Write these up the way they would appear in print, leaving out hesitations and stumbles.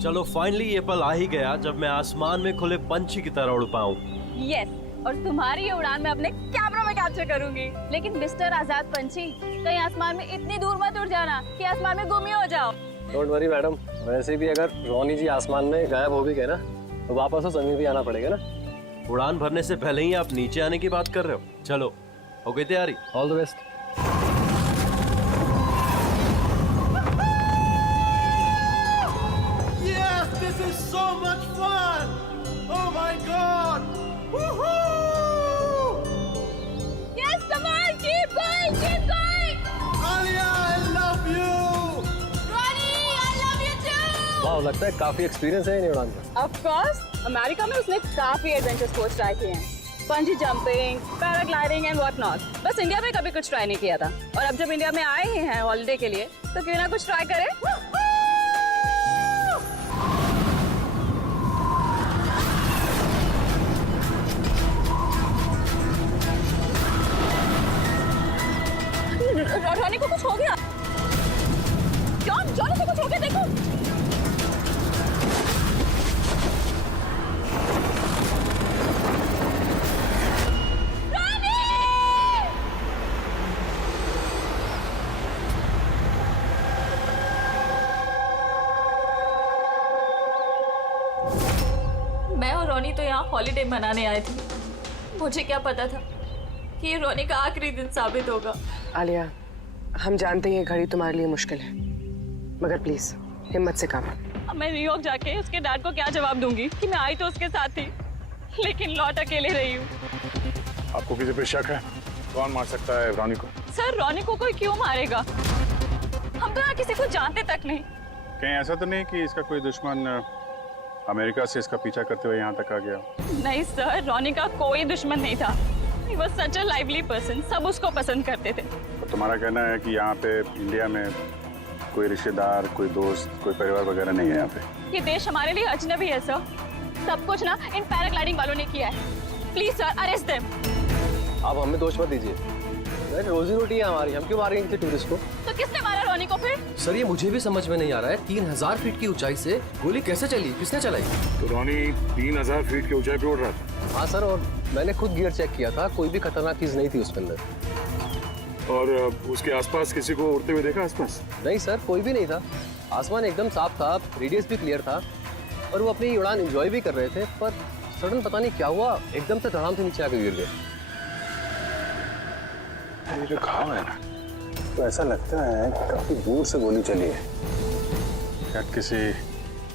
चलो फाइनली ये पल आ ही गया जब मैं आसमान में खुले पंछी की तरह उड़ पाऊं। यस, और तुम्हारी ये उड़ान मैं अपने कैमरा में कैप्चर करूंगी। लेकिन मिस्टर आजाद पंछी, कहीं आसमान में इतनी दूर मत उड़ जाना कि आसमान में गुम ही हो जाओ। डोंट वरी मैडम, वैसे भी अगर रोनी जी आसमान में गायब हो भी गए ना तो वापस तो जमीन पे आना पड़ेगा ना। उड़ान भरने से पहले ही आप नीचे आने की बात कर रहे हो। चलो, हो गई तैयारी? All the best. Yes, this is so much fun! Oh my God! Woohoo! Yes, come on, keep going, keep going. Alia, I love you! Ronnie, I love you too. वाह, लगता है काफी एक्सपीरियंस है इन उड़ान का। Of course, अमेरिका में उसने काफी एडवेंचर स्पोर्ट्स ट्राई किए हैं, पंजी jumping, paragliding and what not. बस इंडिया में कभी कुछ ट्राई नहीं किया था, और अब जब इंडिया में आए ही हैं हॉलिडे के लिए, तो क्यों ना कुछ ट्राई करें। रोनी को कुछ हो गया। जॉनी को कुछ हो गया, देखो। मैं और रोनी तो यहाँ हॉलिडे मनाने आए थे। मुझे क्या पता था कि ये रोनी का आखिरी दिन साबित होगा। आलिया, हम जानते हैं ये घड़ी तुम्हारे लिए मुश्किल है, मगर प्लीज हिम्मत से काम। अब मैं न्यूयॉर्क जाके उसके डैड को क्या जवाब दूंगी कि मैं आई तो उसके साथ थी, लेकिन लौट अकेले रही हूँ। आपको किसी पे शक है? कौन मार सकता है रोनी को? सर, रोनी को कोई क्यों मारेगा? हम तो यहाँ किसी को जानते तक नहीं। कहीं ऐसा तो नहीं कि इसका कोई दुश्मन अमेरिका से इसका पीछा करते हुए यहाँ तक आ गया? नहीं सर, रोनी का कोई दुश्मन नहीं था। He was such a lively person, सब उसको पसंद करते थे। तो तुम्हारा कहना है कि यहाँ पे इंडिया में कोई रिश्तेदार, कोई दोस्त, कोई परिवार वगैरह नहीं है यहाँ पे? ये देश हमारे लिए अजनबी है सर। सब कुछ ना इन पैराग्लाइडिंग वालों ने किया है। Please sir, arrest them. आप हमें दोष मत दीजिए, रोजी रोटी है हमारी, हम क्यों मारेंगे किसी टूरिस्ट को? तो किसने मारा रोनी को फिर? सर, ये मुझे भी समझ में नहीं आ रहा है, 3000 फीट की ऊंचाई से गोली कैसे चली, किसने चलाई? तो रोनी 3000 फीट की ऊंचाई पे उड़ रहा था? हाँ सर, और मैंने खुद गियर चेक किया था, कोई भी खतरनाक चीज नहीं थी उसके अंदर। और उसके आसपास किसी को उड़ते हुए देखा आसपास? नहीं सर, कोई भी नहीं था। आसमान एकदम साफ था, रेडियस भी क्लियर था, और वो अपनी उड़ान एंजॉय भी कर रहे थे। पर सडन पता नहीं क्या हुआ, एकदम से धड़ाम से नीचे आके गिर गए। ये जो घाव है ना, तो ऐसा लगता है कि काफी दूर से गोली चली है, शायद किसी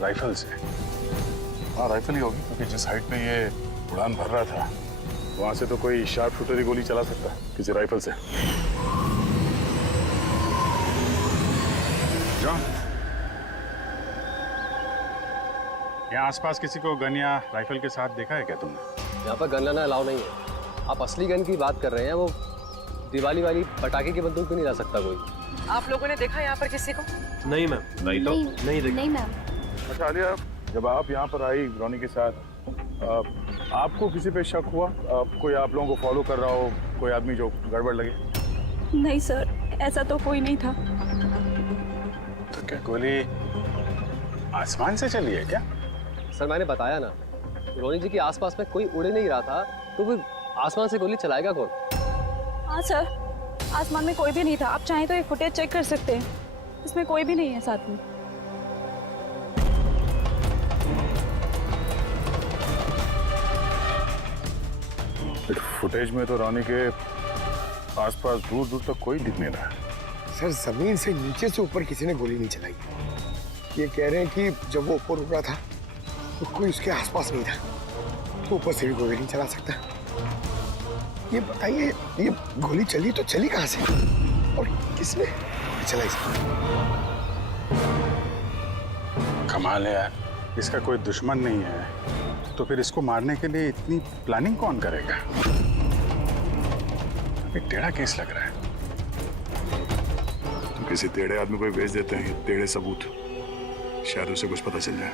राइफल से। हाँ, राइफल ही होगी, क्योंकि जिस हाइट पे ये उड़ान भर रहा था वहां से तो कोई शार्प शूटर ही गोली चला सकता है किसी राइफल से। जॉन, यहाँ आसपास किसी को गन या राइफल के साथ देखा है क्या तुमने? यहाँ पर गन लाना अलाउ नहीं है। आप असली गन की बात कर रहे हैं, वो दिवाली वाली पटाखे की बंदूक भी नहीं ला सकता कोई। आप लोगों ने देखा यहाँ पर किसी को? नहीं मैम, नहीं तो नहीं देखा। नहीं मैम। अच्छा आलिया, जब आप यहाँ पर आई रोनी के साथ, आपको किसी पे शक हुआ? कोई आप लोगों को फॉलो कर रहा हो, कोई आदमी जो गड़बड़ लगे? नहीं सर, ऐसा तो कोई नहीं था। तो क्या गोली आसमान से चली है क्या? सर, मैंने बताया ना, रोनी जी के आसपास में कोई उड़ नहीं रहा था, तो वो आसमान से गोली चलाएगा कौन? हाँ सर, आसमान में कोई भी नहीं था। आप चाहें तो ये फुटेज चेक कर सकते हैं, इसमें कोई भी नहीं है साथ में। फुटेज में तो रोनी के आसपास दूर दूर तक कोई दिख नहीं रहा है। सर, जमीन से नीचे से ऊपर किसी ने गोली नहीं चलाई। ये कह रहे हैं कि जब वो ऊपर उड़ा था तो कोई उसके आसपास नहीं था, तो ऊपर से भी गोली नहीं चला सकता। ये बताइए, ये गोली चली तो चली कहाँ से और किसने चलाई? कमाल है यार, इसका कोई दुश्मन नहीं है तो फिर इसको मारने के लिए इतनी प्लानिंग कौन करेगा? अभी टेढ़ा केस लग रहा है। तो किसी टेढ़े आदमी को भेज देते हैं टेढ़े सबूत, शायद उसे कुछ पता चल जाए।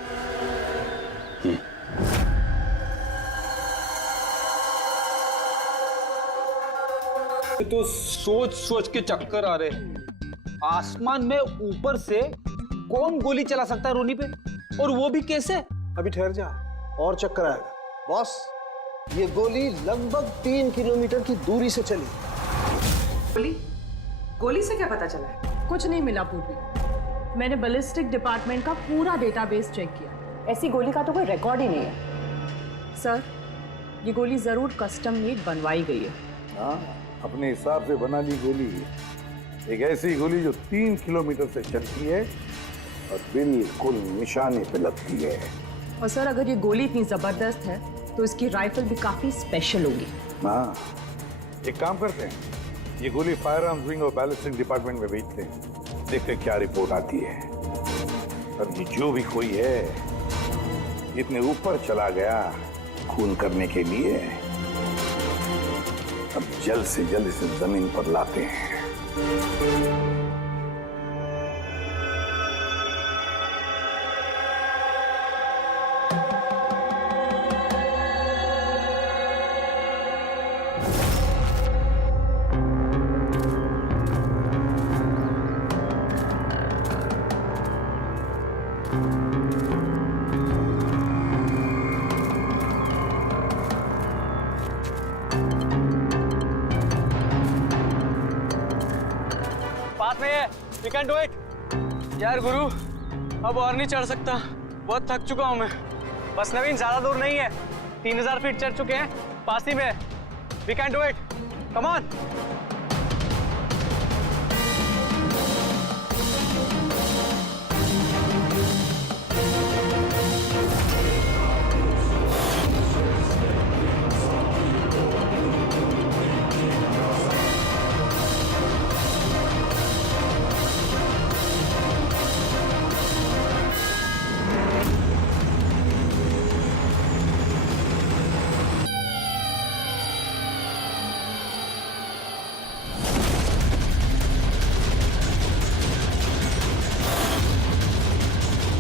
तो सोच सोच के चक्कर आ रहे हैं। आसमान में ऊपर से कौन गोली चला सकता है रोनी पे? और वो भी कैसे? अभी ठहर जा, और चक्कर आएगा। बॉस, ये गोली लगभग 3 किलोमीटर की दूरी से चली। गोली से क्या पता चला है? कुछ नहीं मिला पूर्वी। मैंने बैलिस्टिक डिपार्टमेंट का पूरा डेटाबेस चेक किया। ऐसी गोली का तो कोई रिकॉर्ड ही नहीं है। सर, ये गोली जरूर कस्टम मेड बनवाई गई है। हाँ, अपने हिसाब से बना ली गोली। एक ऐसी गोली जो 3 किलोमीटर से चलती है और बिल्कुल निशाने पे लगती है। और सर, अगर ये गोली इतनी जबरदस्त है तो इसकी राइफल भी काफी स्पेशल होगी। हाँ, एक काम करते हैं, ये गोली फायर आर्म्स विंग और बैलिस्टिक डिपार्टमेंट में भेजते हैं, देखते हैं क्या रिपोर्ट आती है। और ये जो भी कोई है इतने ऊपर चला गया खून करने के लिए, अब जल्द से जल्द इसे जमीन पर लाते हैं। पास में है, वी कैन डू इट। यार गुरु, अब और नहीं चढ़ सकता, बहुत थक चुका हूं मैं। बस नवीन, ज्यादा दूर नहीं है, 3000 फीट चढ़ चुके हैं, पास ही में। We can do it, come on.